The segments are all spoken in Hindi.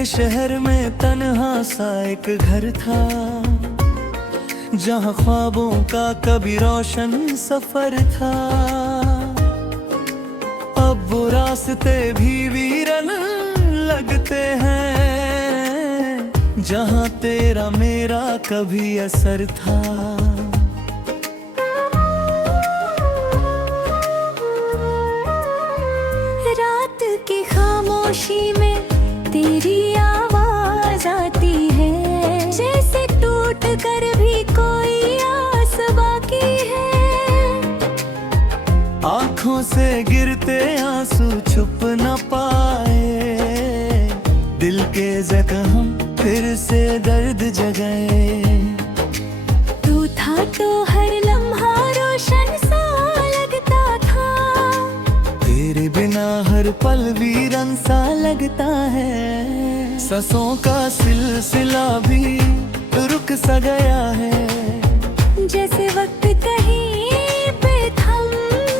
के शहर में तन्हा सा एक घर था, जहाँ ख्वाबों का कभी रोशन सफर था। अब वो रास्ते भी वीरन लगते हैं, जहाँ तेरा मेरा कभी असर था। रात की खामोशी में तेरी आवाज आती है, जैसे टूट कर भी कोई आस बाकी है। आँखों से गिरते आंसू छुप न पाए, दिल के जख्म फिर से दर्द जगाए। तू था तो हर लम्हा रोशन सा लगता था, तेरे बिना हर पल वीरन सा लगता है। सांसों का सिलसिला भी रुक सा गया है, जैसे वक्त कहीं पे थम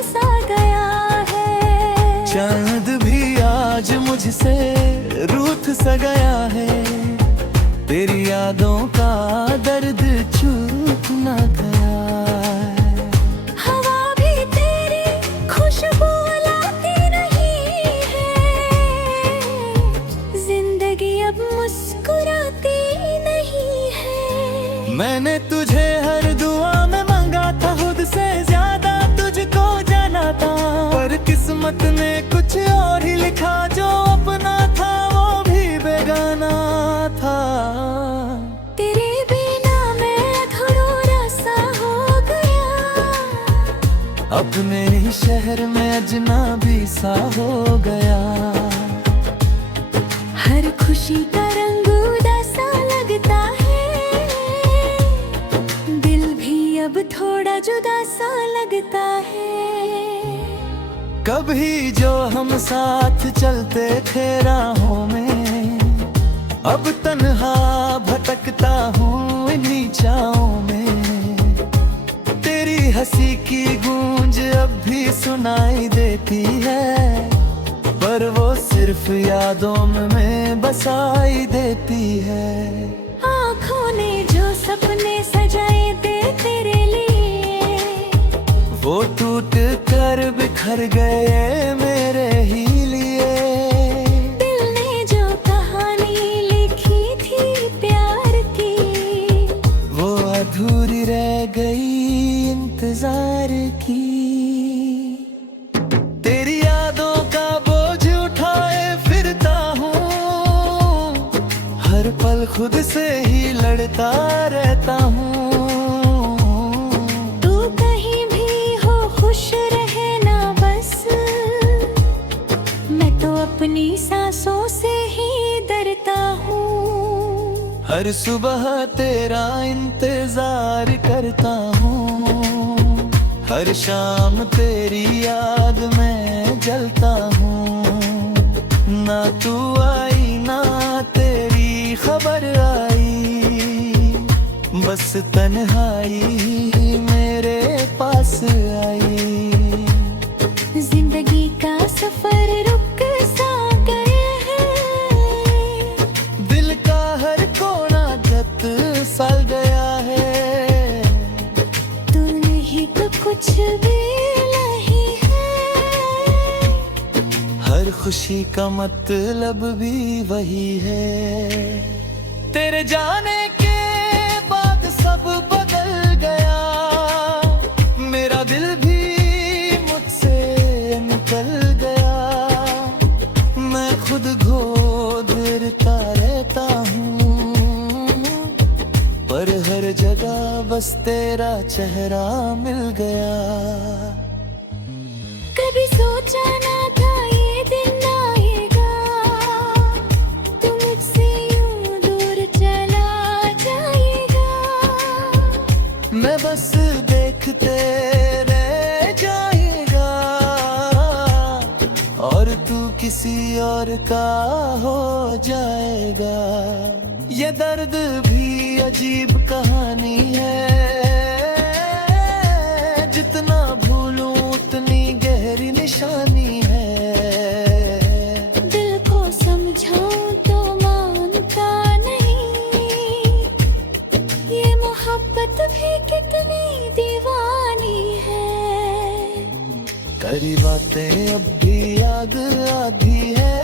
सा गया है। चांद भी आज मुझसे रूठ सा गया है, तेरी यादों का दर्द छूट ना गया है। हवा भी तेरी खुशबू लाती नहीं है, जिंदगी अब मुस्कुराती नहीं है। मैंने तुझे हर दुआ में मांगा था, खुद से ज्यादा तुझको जाना था, पर किस्मत ने कुछ और ही लिखा। जो अपना था वो भी बेगाना था। तेरे बिना मैं अधूरा सा हो गया, अपने ही शहर में अजनबी सा हो गया। हर खुशी का रंग उदासा लगता है, दिल भी अब थोड़ा जुदा सा लगता है। कभी जो हम साथ चलते थे राहों में, अब तन्हा भटकता हूँ इन्हीं छाँव में। तेरी हंसी की गूंज अब भी सुनाई देती है, पर वो सिर्फ यादों में बसाई देती है। आँखों ने जो सपने सजाए थे तेरे लिए, वो टूट कर बिखर गए मेरे ही लिए। दिल ने जो कहानी लिखी थी प्यार की, वो अधूरी रह गई इंतजार की। तेरी यादों का बोझ उठाए फिरता हूँ, हर पल खुद से ही लड़ता रहता हूँ। तू कहीं भी हो खुश रहना बस, मैं तो अपनी सांसों से ही डरता हूँ। हर सुबह तेरा इंतजार करता हूँ, हर शाम तेरी याद में जलता हूँ। ना तू आई ना तेरी खबर आई, बस तन्हाई मेरे पास आई। जिंदगी का सफर रुक सा गया है, दिल का हर कोना जत सल गया है। तू नहीं तो कुछ भी नहीं है, हर खुशी का मतलब भी वही है। तेरे जाने के बाद सब बदल गया, मेरा दिल भी मुझसे निकल गया। मैं खुद घोरता रहता हूँ, पर हर जगह बस तेरा चेहरा मिल गया। कभी सोचा ना था ये दिन आएगा, तू मुझसे यूं दूर चला जाएगा। मैं बस देखते रह जाएगा, और तू किसी और का हो जाएगा। ये दर्द भी अजीब कहानी है, जितना भूलूं उतनी गहरी निशानी है। दिल को समझाऊं तो माफ सारी बातें अब भी याद आती है,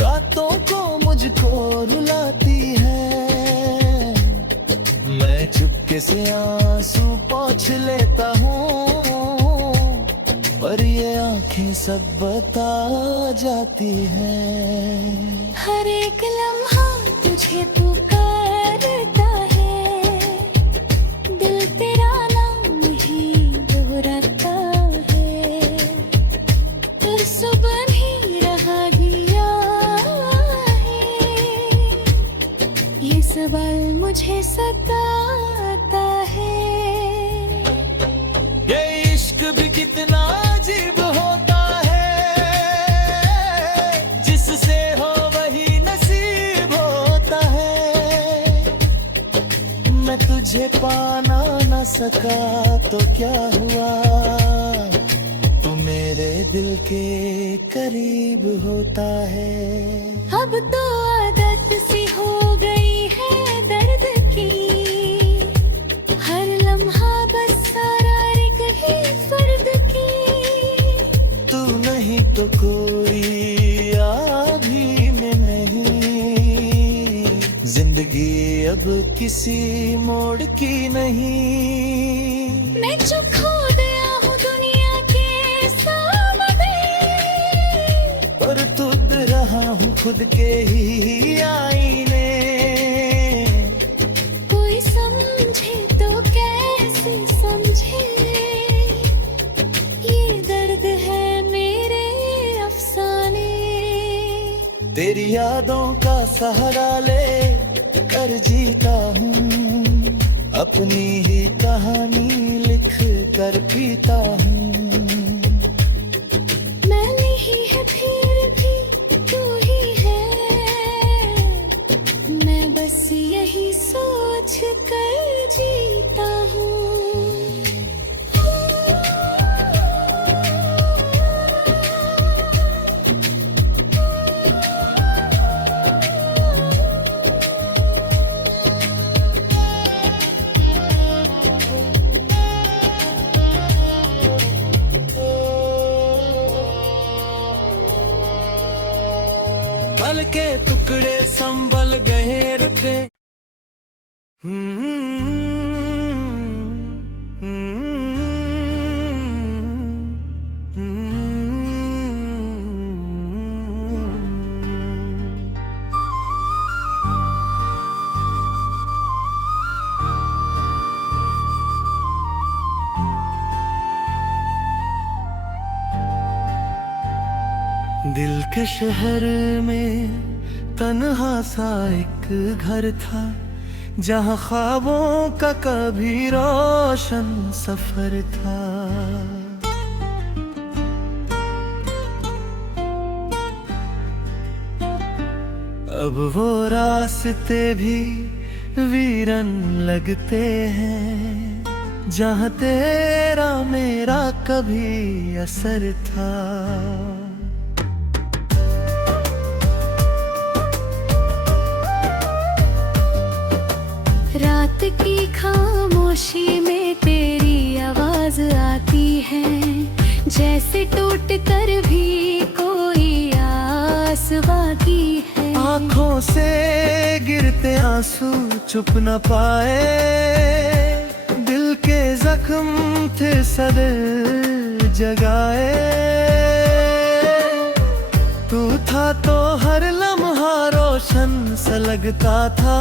रातों को मुझको रुलाती है। मैं चुपके से आंसू पोंछ लेता हूँ, पर ये आंखें सब बता जाती हैं। हर एक लम्हा तुझे पुकारता है, दिल तेरा नाम ही दोहराता है। फिर सुबह नहीं रहा गया है, ये सवाल मुझे सताता है। ये इश्क भी कितना अजीब होता है, जिससे हो वही नसीब होता है। मैं तुझे पाना न सका तो क्या हुआ, तू मेरे दिल के करीब होता है। अब तो आदत सी हो गई है दर्द की, हर लम्हा बस सारा एक ही फर्द की। तू नहीं तो कोई आधी में नहीं, जिंदगी अब किसी मोड़ की नहीं। मैं जो खो गया हूँ दुनिया के सामने, पर तुझ रहा हूँ खुद के ही आईने। कोई समझे तो कैसे समझे, ये दर्द है मेरे अफसाने। तेरी यादों का सहारा ले कर जीता हूँ, अपनी ही कहानी लिख कर पीता हूँ। मैं नहीं है फिर भी तू ही है, मैं बस यही सोच कर जीता हूँ। पल के टुकड़े संभल गए रे। दिल के शहर में तन्हा सा एक घर था, जहाँ ख्वाबों का कभी रोशन सफर था। अब वो रास्ते भी वीरन लगते हैं, जहाँ तेरा मेरा कभी असर था। रात की खामोशी में तेरी आवाज आती है, जैसे टूट कर भी कोई आस बाकी है। आँखों से गिरते आंसू चुप न पाए, दिल के जख्म थे सदर जगाए। तू था तो हर लम्हा रोशन सा लगता था,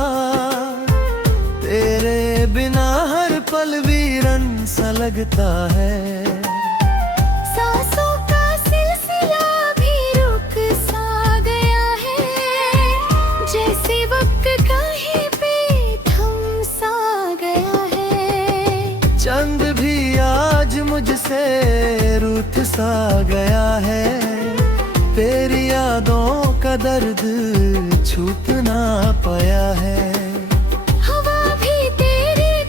तेरे बिना हर पल वीरन सा लगता है। सांसों का सिलसिला भी रुक सा गया है, जैसे वक्त कहीं पे थम सा गया है। चंद भी आज मुझसे रूठ सा गया है, तेरी यादों का दर्द छूट ना पाया है।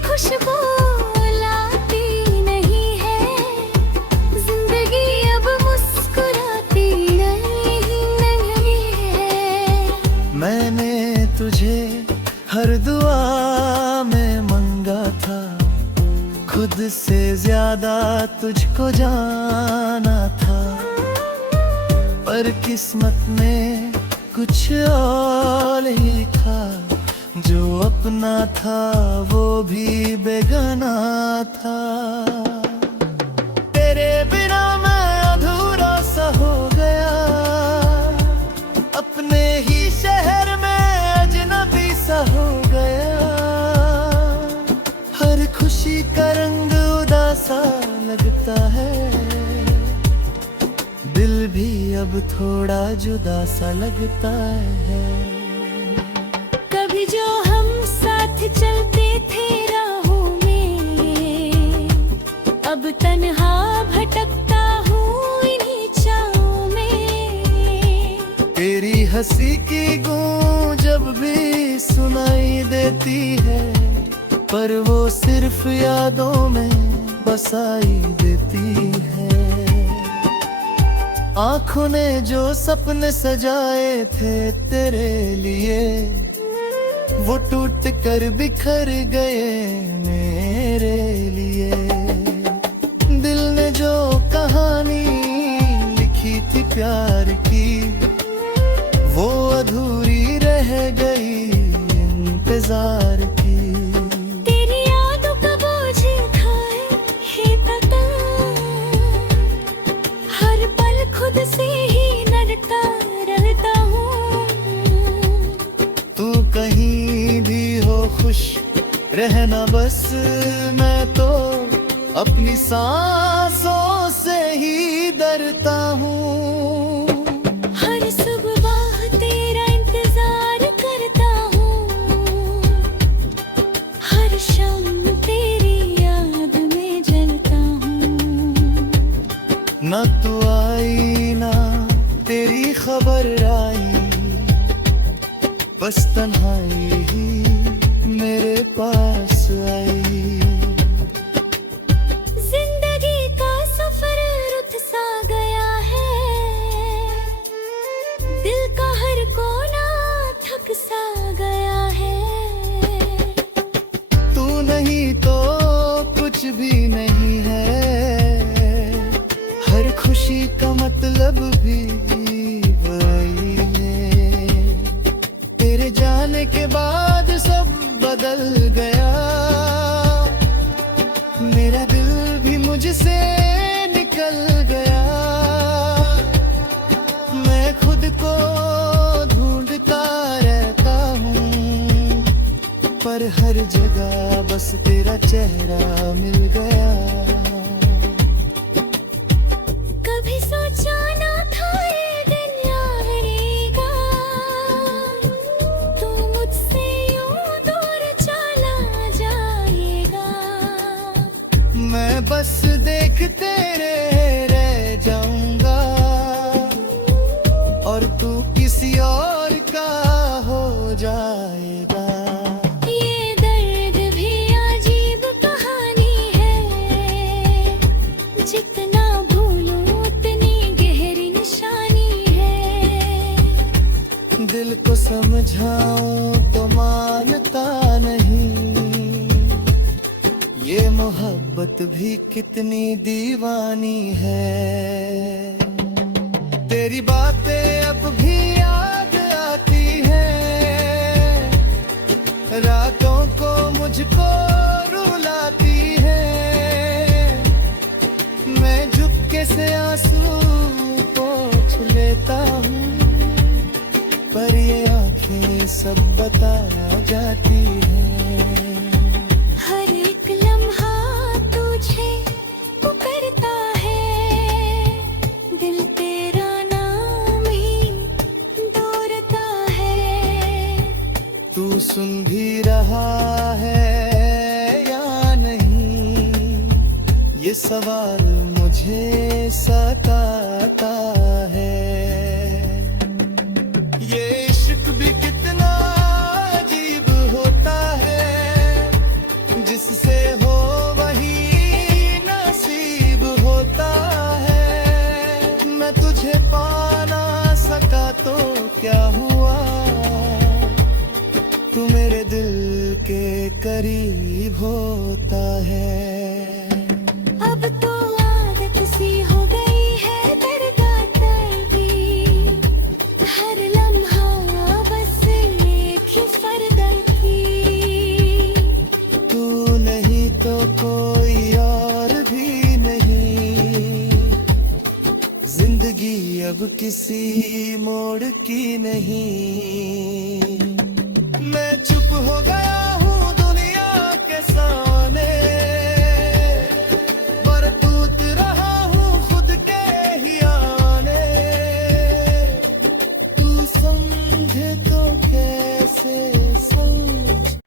खुशबू लाती नहीं है, जिंदगी अब मुस्कुराती नहीं है। मैंने तुझे हर दुआ में मंगा था, खुद खुद से ज्यादा तुझको जाना था, पर किस्मत में कुछ और ही लिखा। जो अपना था वो भी बेगाना था। तेरे बिना मैं अधूरा सा हो गया, अपने ही शहर में अजनबी सा हो गया। हर खुशी का रंग उदासा लगता है, दिल भी अब थोड़ा जुदा सा लगता है। कभी जो हम साथ चलते थे राहों में, अब तन्हा भटकता हूँ इन्हीं चाहों में। तेरी हंसी की गूंज जब भी सुनाई देती है, पर वो सिर्फ यादों में बसाई देती है। आँखों ने जो सपने सजाए थे तेरे लिए, वो टूट कर बिखर गए मेरे लिए। दिल ने जो कहानी लिखी थी प्यार की, वो अधूरी रह गई इंतजार की। तेरी यादों का बोझ खाए है तता, हर पल खुद से ही लड़ता रहता हूँ। तू कहीं भी हो खुश रहना बस, मैं तो अपनी सांसों से ही डरता हूँ। हर सुबह तेरा इंतजार करता हूँ, हर शाम तेरी याद में जलता हूँ। न तू आई ना तेरी खबर आई, बस तन्हाई ही मेरे पास आई। जिंदगी का सफर रुत सा गया है, दिल का हर कोना थक सा गया है। तू नहीं तो कुछ भी नहीं है, हर खुशी का मतलब भी वही है। तेरे जाने के बाद सब बदल गया, मेरा दिल भी मुझसे निकल गया। मैं खुद को ढूंढता रहता हूँ, पर हर जगह बस तेरा चेहरा मिल गया। कभी सोचा ना था ये दिन आएगा, तू मुझसे यूं दूर चला जाएगा। मैं बस देखते रह जाऊंगा, और तू किसी और का हो जाएगा। ये दर्द भी अजीब कहानी है, जितना भूलूं उतनी गहरी निशानी है। दिल को समझाऊं तो मानता नहीं, ये मोहब्बत भी कितनी दीवानी है। तेरी बातें अब भी याद आती हैं, रातों को मुझको रुलाती हैं। मैं झुक्के से आंसू पोंछ लेता हूँ, पर ये आंखें सब बता जाती हैं। हर एक लम्हा तुझे पुकारता है, दिल तेरा नाम ही दौड़ता है। तू सुन भी रहा है या नहीं, ये सवाल मुझे सताता है। ये इश्क भी कितना अजीब होता है, जिससे हो वही नसीब होता है। मैं तुझे पा ना सका तो क्या हुआ, तू मेरे दिल के करीब होता है। किसी मोड़ की नहीं। मैं चुप हो गया हूँ दुनिया के सामने, बरतूत रहा हूँ खुद के ही आने। तू समझे तो कैसे समझ।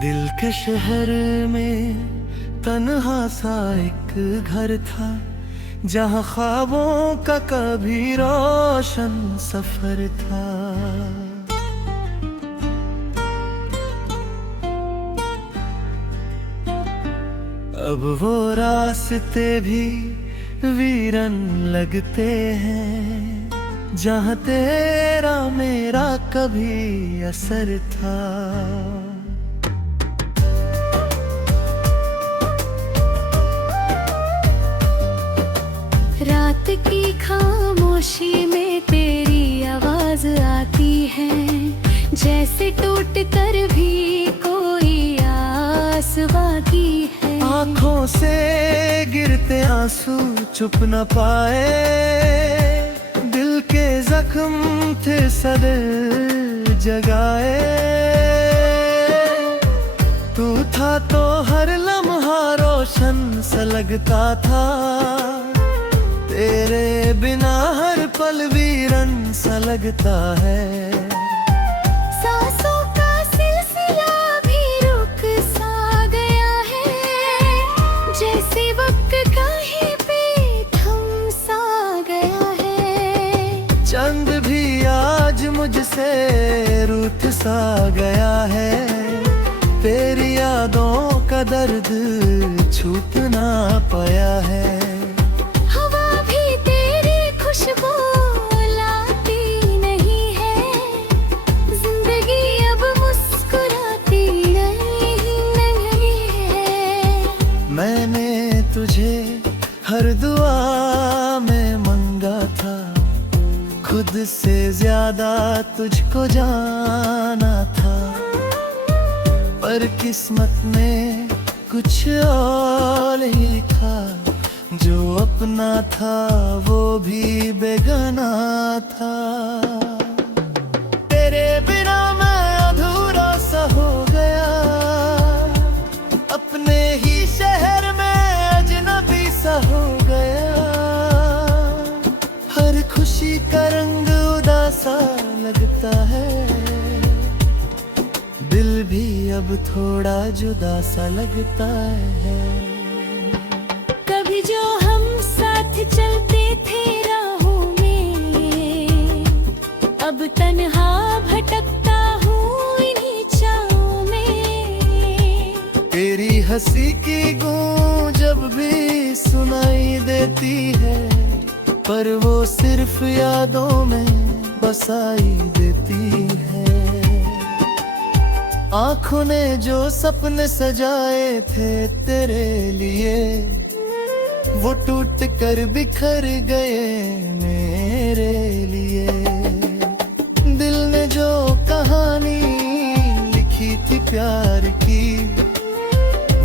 दिल के शहर में तन्हा सा एक घर था, जहाँ ख्वाबों का कभी रोशन सफर था। अब वो रास्ते भी वीरन लगते हैं, जहाँ तेरा मेरा कभी असर था। रात की खामोशी में तेरी आवाज आती है, जैसे टूट कर भी कोई आस बाकी है। आँखों से गिरते आंसू चुप न पाए, दिल के जख्म थे सदिल जगाए। तू था तो हर लम्हा रोशन सा लगता था, तेरे बिना हर पल वीरन सा लगता है। सांसों का सिलसिला भी रुक सा गया है, जैसे वक्त कहीं पे थम सा गया है। चंद भी आज मुझसे रूठ सा गया है, तेरी यादों का दर्द छूट ना पाया है। मैंने तुझे हर दुआ में मंगा था, खुद से ज्यादा तुझको जाना था। पर किस्मत में कुछ और ही लिखा, जो अपना था वो भी बेगाना था। तेरे बिना मैं अधूरा सा हो गया, अपने ही शहर में अजनबी सा हो गया। हर खुशी का रंग उदासा लगता है, दिल भी अब थोड़ा जुदा सा लगता है। कभी जो हम साथ चलते थे राहों में, अब तन्हा भटकता हूँ इन्हीं चाहों में। तेरी हंसी की गूंज जब भी सुनाई देती है, पर वो सिर्फ यादों में बसाई देती है। आँखों ने जो सपने सजाए थे तेरे लिए, वो टूट कर बिखर गए मेरे लिए। दिल ने जो कहानी लिखी थी प्यार की,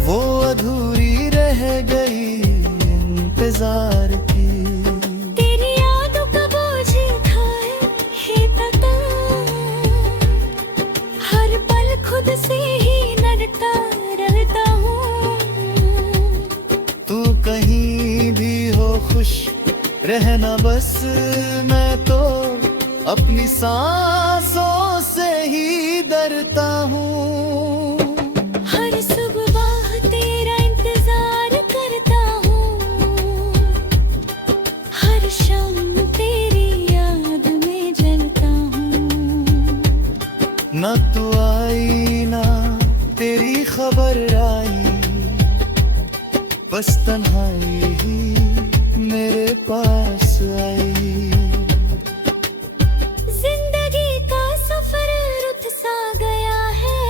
वो अधूरी रह गई इंतजार की। तेरी यादों का बोझ उठाए है तता, हर पल खुद से ही लड़ता रहता हूँ। तू कहीं भी हो खुश रहना बस, मैं तो अपनी सांसों से ही डरता हूँ। हर सुबह तेरा इंतजार करता हूँ, हर शाम तेरी याद में जलता हूँ। न तू आई ना तेरी खबर आई, बस तन्हाई ही मेरे पास आई। जिंदगी का सफर रुत सा गया है,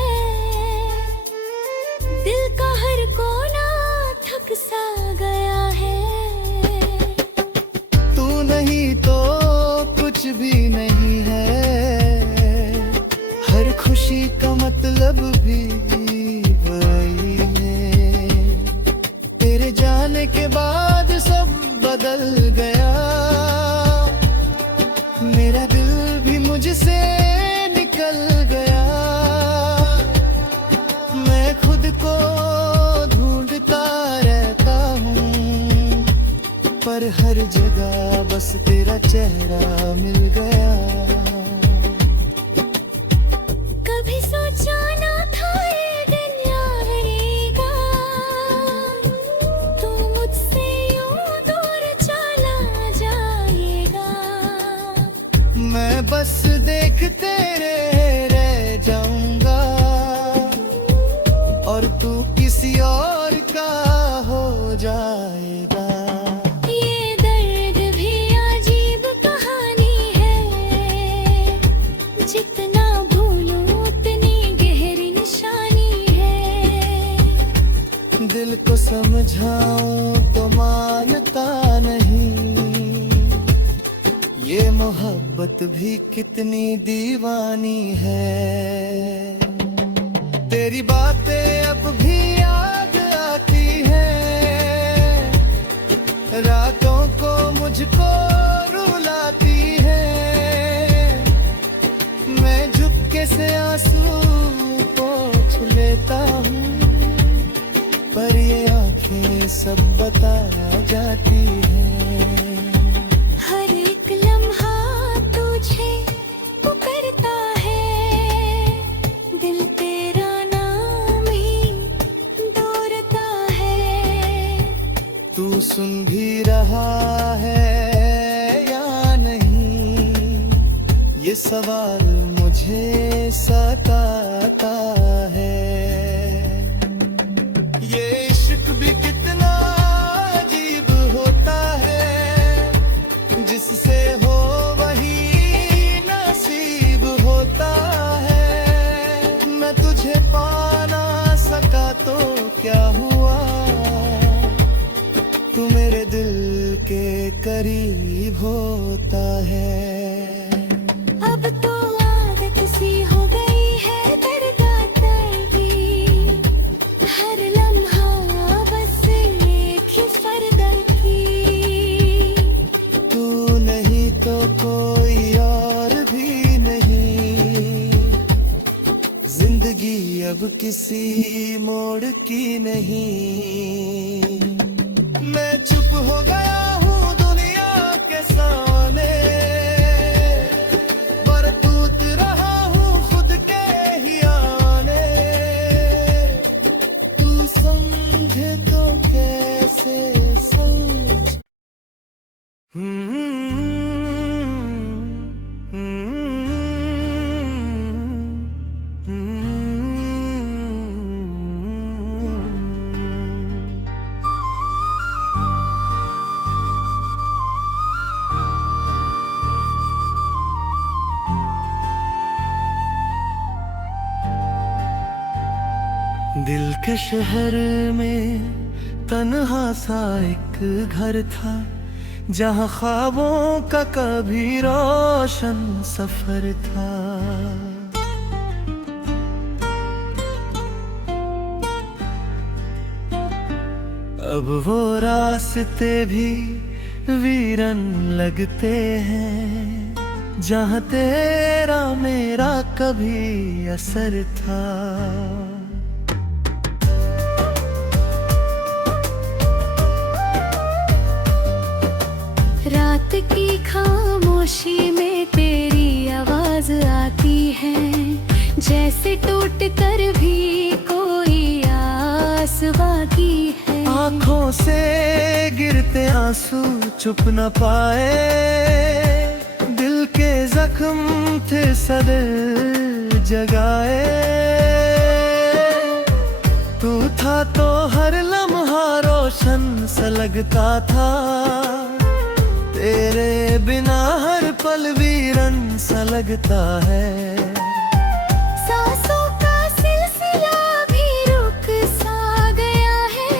बदल गया, मेरा दिल भी मुझसे निकल गया। मैं खुद को ढूंढता रहता हूँ, पर हर जगह बस तेरा चेहरा मिल गया। कभी सोचा ना था ये दिन आएगा, तू मुझसे यूं दूर चला जाएगा। मैं बस देखते रह जाऊंगा, और तू किसी और का हो जाएगा। ये दर्द भी अजीब कहानी है, जितना भूलूं उतनी गहरी निशानी है। दिल को समझाऊं तो मानता नहीं, ये मोहब्बत भी कितनी दीवानी है। तेरी बातें अब भी याद आती हैं, रातों को मुझको रुलाती हैं। मैं झुपके से आंसू पोंछ लेता हूँ, पर ये आंखें सब बता जाती हैं। हर एक लम्हा तुझे पुकारता है, दिल तेरा नाम ही दोहराता है। तू सुन भी रहा है या नहीं, ये सवाल मुझे सताता है। ये इश्क भी कितना अजीब होता है, जिससे हो वही नसीब होता है। मैं तुझे पा ना सका तो क्या हुआ, तू मेरे दिल के करीब होता है। अब तो आदत सी हो गई है दरगाह की, हर लम्हा बस एक ही फर्दर की। तू नहीं तो कोई और भी नहीं, जिंदगी अब किसी मोड़ की नहीं। मैं चुप हो गया हूँ दुनिया के सामने, बरतूत रहा हूँ खुद के ही आने। तू समझे तो कैसे समझ। दिल के शहर में तन्हा सा एक घर था, जहाँ ख्वाबों का कभी रोशन सफर था। अब वो रास्ते भी वीरन लगते हैं, जहाँ तेरा मेरा कभी असर था। रात की खामोशी में तेरी आवाज आती है, जैसे टूट कर भी कोई आस बाकी है। आँखों से गिरते आंसू चुप न पाए, दिल के जख्म थे सदिल जगाए। तू था तो हर लम्हा रोशन सा लगता था, तेरे बिना हर पल वीरन सा लगता है। सांसों का सिलसिला भी रुक सा गया है,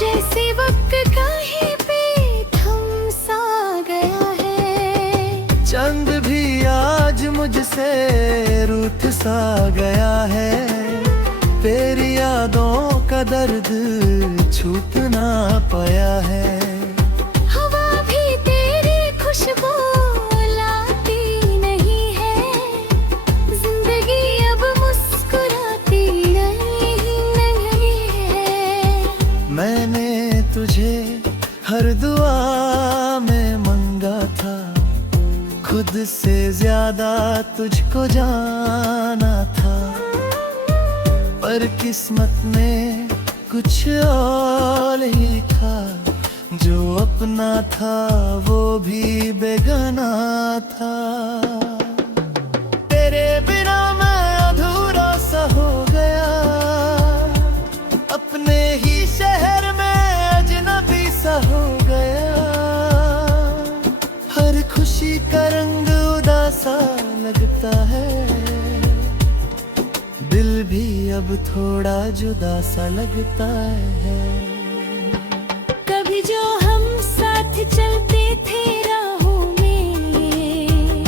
जैसे वक्त कहीं पे थम सा गया है। चंद भी आज मुझसे रूठ सा गया है, तेरी यादों का दर्द छूट ना पाया है। हर दुआ में मंगा था, खुद से ज्यादा तुझको जाना था, पर किस्मत में कुछ और ही लिखा। जो अपना था वो भी बेगाना था। तेरे बिना मैं अधूरा सा हो गया, अपने ही शहर में अजनबी सा हो गया। हर खुशी का रंग उदासा लगता है, दिल भी अब थोड़ा जुदा सा लगता है। कभी जो हम साथ चलते थे राहों में,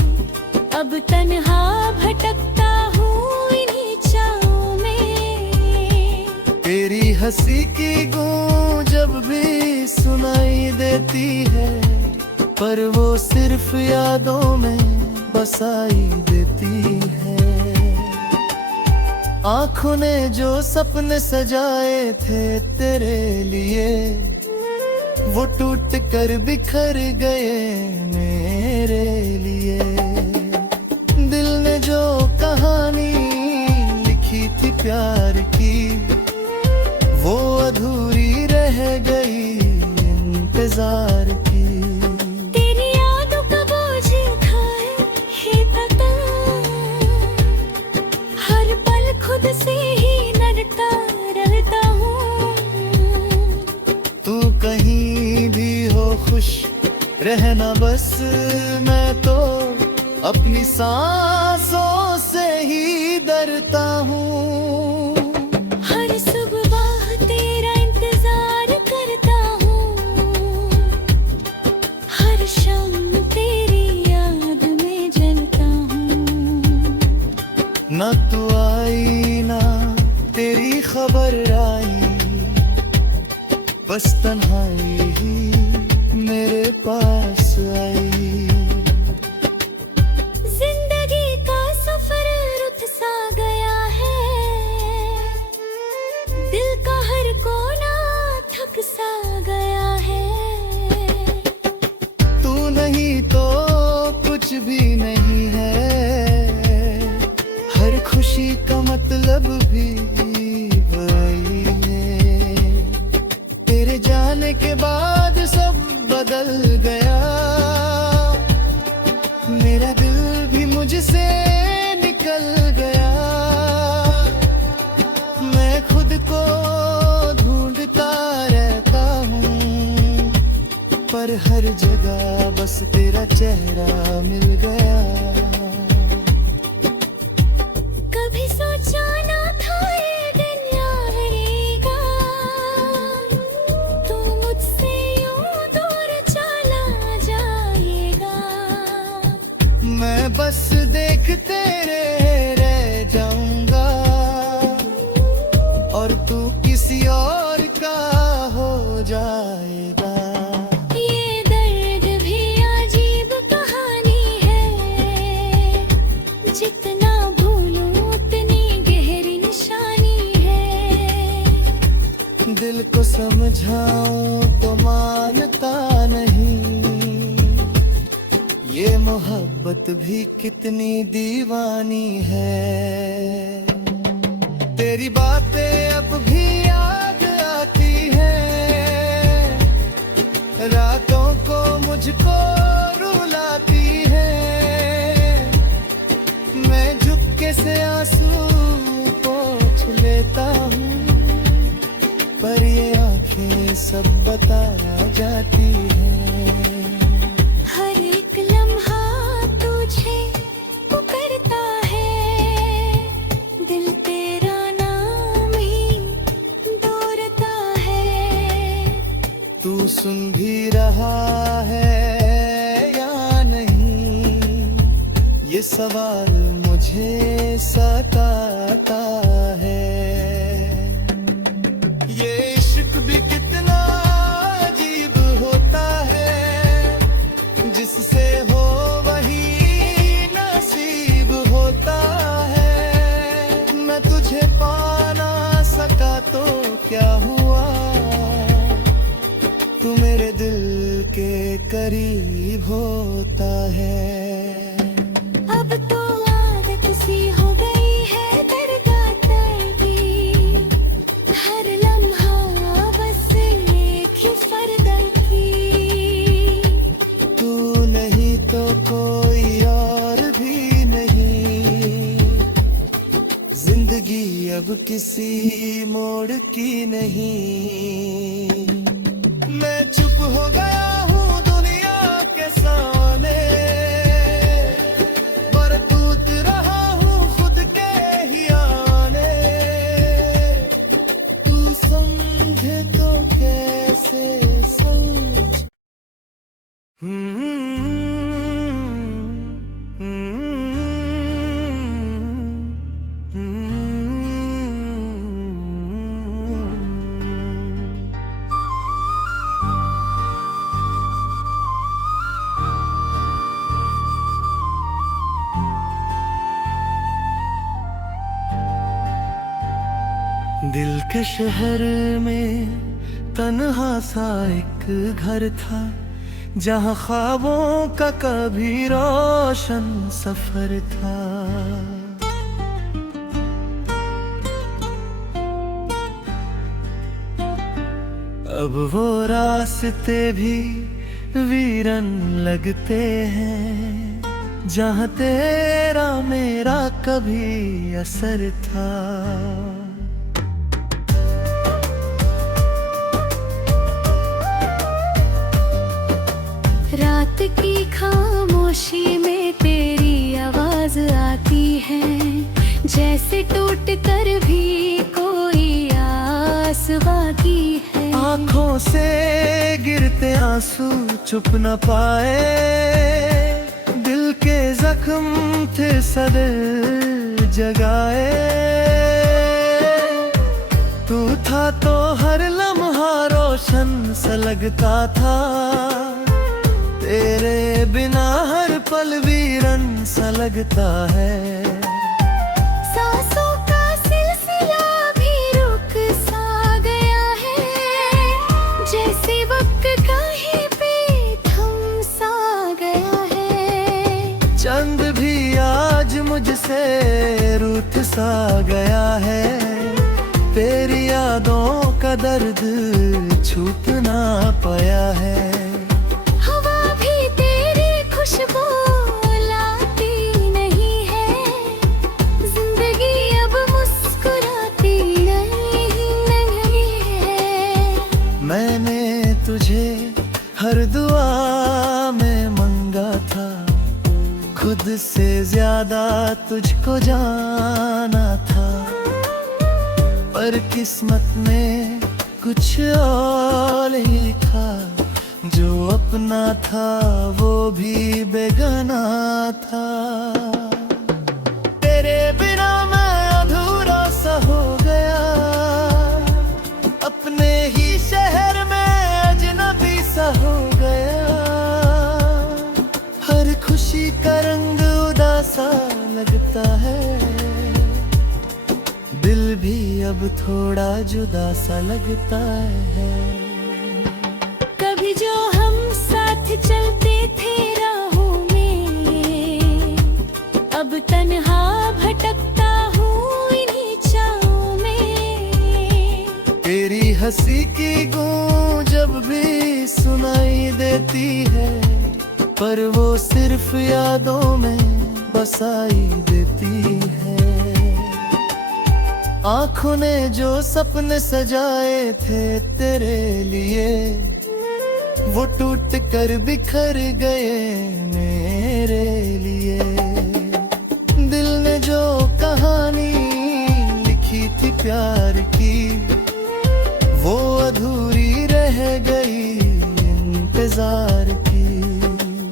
अब तन्हा भटकता हूँ इन्हीं चाहों में। तेरी हंसी की गूंज जब भी सुनाई देती है, पर वो सिर्फ यादों में बसाई देती है। आँखों ने जो सपने सजाए थे तेरे लिए, वो टूट कर बिखर गए मेरे लिए। दिल ने जो कहानी लिखी थी प्यार की, वो अधूरी रह गई इंतजार की। तेरी यादों का बोझ खाए है तता, हर पल खुद से ही लड़ता रहता हूँ। तू कहीं भी हो खुश रहना बस, मैं तो अपनी सांसों से ही डरता हूँ। हर सुबह तेरा इंतजार करता हूँ, हर शाम तेरी याद में जलता हूँ। ना तू आई ना तेरी खबर आई, बस तन्हाई ही मेरे पास आई। जिंदगी का सफर रुत सा गया है, दिल का हर कोना थक सा गया है। तू नहीं तो कुछ भी नहीं है, हर खुशी का मतलब भी वही है। तेरे जाने के बाद सब बदल गया, मेरा दिल भी मुझसे निकल गया। मैं खुद को ढूंढता रहता हूँ, पर हर जगह बस तेरा चेहरा मिल गया। कभी सोचा ना था ये दिन यारेगा, तू मुझसे यूं दूर चला जाएगा। मैं बस देखते रह जाऊंगा, और तू किसी और का हो जाएगा। ये दर्द भी अजीब कहानी है, जितना भूलूं उतनी गहरी निशानी है। दिल को समझाऊं तो मानता नहीं, ये मोहब्बत भी कितनी दीवानी है। तेरी बातें अब भी याद आती हैं, रातों को मुझको रुलाती हैं। मैं झुक्के से आंसू पोंछ लेता हूँ, पर ये आंखें सब बता जाती हैं। हर एक लम्हा तुझे पुकारता है, दिल तेरा नाम ही दौड़ता है। तू सुन भी रहा है या नहीं, ये सवाल मुझे सताता है। ये इश्क भी कितना अजीब होता है, जिससे हो वही नसीब होता है। मैं तुझे पा ना सका तो क्या हुआ, तू तू मेरे दिल के करीब होता है। अब तो आदत सी हो गई है दरगाह की, हर लम्हा बस एक ही फर्दन की। तू नहीं तो कोई और भी नहीं, जिंदगी अब किसी मोड़ की नहीं। मैं चुप हो गया हूँ दुनिया के सामने, बरतूत रहा हूँ खुद के ही आने। तू समझे तो कैसे समझ। दिल के शहर में तन्हा सा एक घर था, जहाँ ख्वाबों का कभी रोशन सफर था। अब वो रास्ते भी वीरन लगते हैं, जहाँ तेरा मेरा कभी असर था। रात की खामोशी में तेरी आवाज आती है, जैसे टूट कर भी कोई आस बाकी है। आँखों से गिरते आंसू चुप न पाए, दिल के जख्म थे सदिल जगाए। तू था तो हर लम्हा रोशन सा लगता था, तेरे बिना हर पल वीरन सा लगता है। सांसों का सिलसिला भी रुक सा गया है, जैसे वक्त कहीं पे थम सा गया है। चंद भी आज मुझसे रूठ सा गया है, तेरी यादों का दर्द छूट ना पाया है। खुशबू लाती नहीं है, जिंदगी अब मुस्कुराती नहीं है। मैंने तुझे हर दुआ में मंगा था, खुद से ज्यादा तुझको जाना था। पर किस्मत में कुछ और ही लिखा, जो अपना था वो भी बेगाना था। तेरे बिना मैं अधूरा सा हो गया, अपने ही शहर में अजनबी सा हो गया। हर खुशी का रंग उदासा लगता है, दिल भी अब थोड़ा जुदा सा लगता है। कभी जो हम साथ चलते थे राहों में, अब तन्हा भटकता हूँ इन्हीं चाहों में। तेरी हंसी की गूंज जब भी सुनाई देती है, पर वो सिर्फ यादों में बसाई देती है। आँखों ने जो सपने सजाए थे तेरे लिए, वो टूट कर बिखर गए मेरे लिए। दिल ने जो कहानी लिखी थी प्यार की, वो अधूरी रह गई इंतजार की।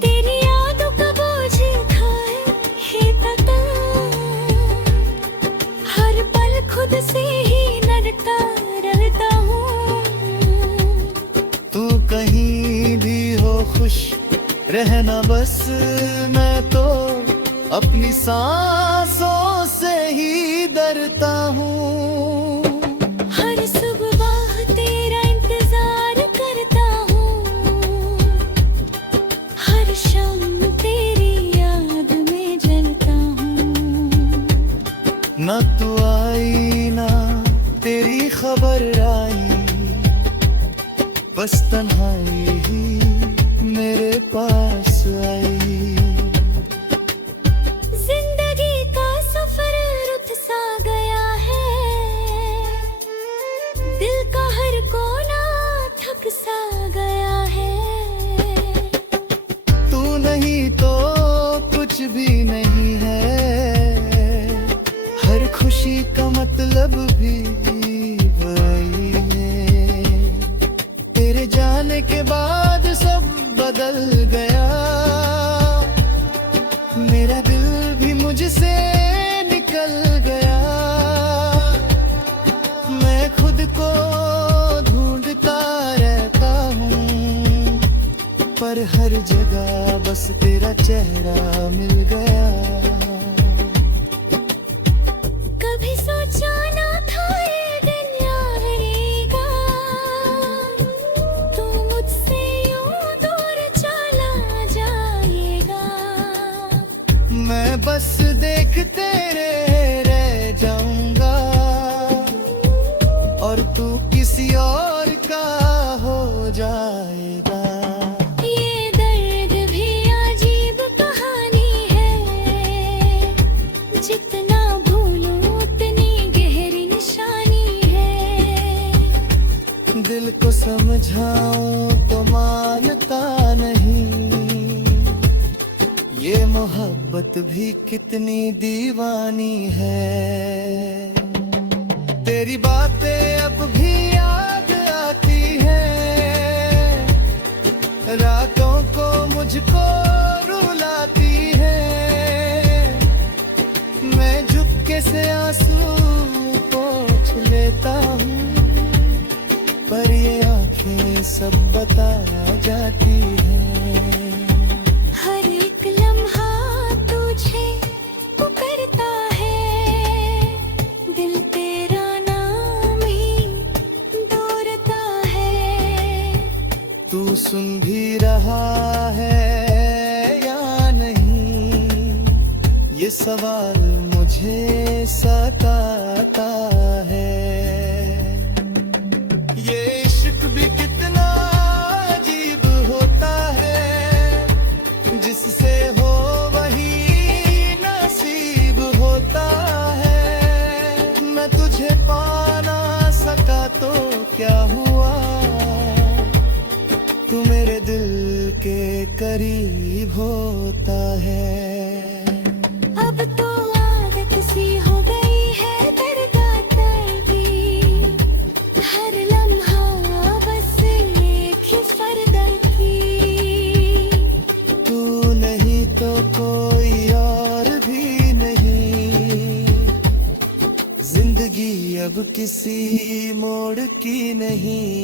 तेरी यादों का बोझ खाए है तता, हर पल खुद से ही लड़ता रहता हूँ। तू कहीं भी हो खुश रहना बस, मैं तो अपनी सांसों से ही डरता हूँ। हर सुबह तेरा इंतजार करता हूँ, तू आई ना तेरी खबर आई, बस तन्हाई ही मेरे पास आई। जिंदगी का सफर रुत सा गया है, दिल का हर कोना थक सा गया है। तू नहीं तो कुछ भी नहीं है, हर खुशी का मतलब भी वही है। तेरे जाने के बाद सब बदल गया, मेरा दिल भी मुझसे निकल गया। मैं खुद को ढूंढता रहता हूँ, पर हर जगह बस तेरा चेहरा मिल गया। कभी सोचा ना था ये दिन आएगा, तू मुझसे यूं दूर चला जाएगा। मैं बस देखते रह जाऊंगा, और तू किसी और का हो जाएगा। ये दर्द भी अजीब कहानी है, जितना भूलूं उतनी गहरी निशानी है। दिल को समझाऊं तो मानता नहीं, ये मोहब्बत भी कितनी दीवानी है। तेरी बातें अब भी याद आती हैं, रातों को मुझको रुलाती हैं। मैं झुक्के से आंसू पोंछ लेता हूँ, पर ये आंखें सब बता जाती हैं। हर एक लम्हा तुझे पुकारता है, दिल तेरा नाम ही दौड़ता है। तू सुन भी रहा है या नहीं, ये सवाल मुझे सताता है। ये इश्क भी कितना अजीब होता है, जिससे हो वही नसीब होता है। मैं तुझे पा ना सका तो क्या हुआ, तू मेरे दिल के करीब होता है। अब तो आदत सी हो गई है दरगाह की, हर लम्हा बस एक ही फर्दर की। तू नहीं तो कोई और भी नहीं, जिंदगी अब किसी मोड़ की नहीं।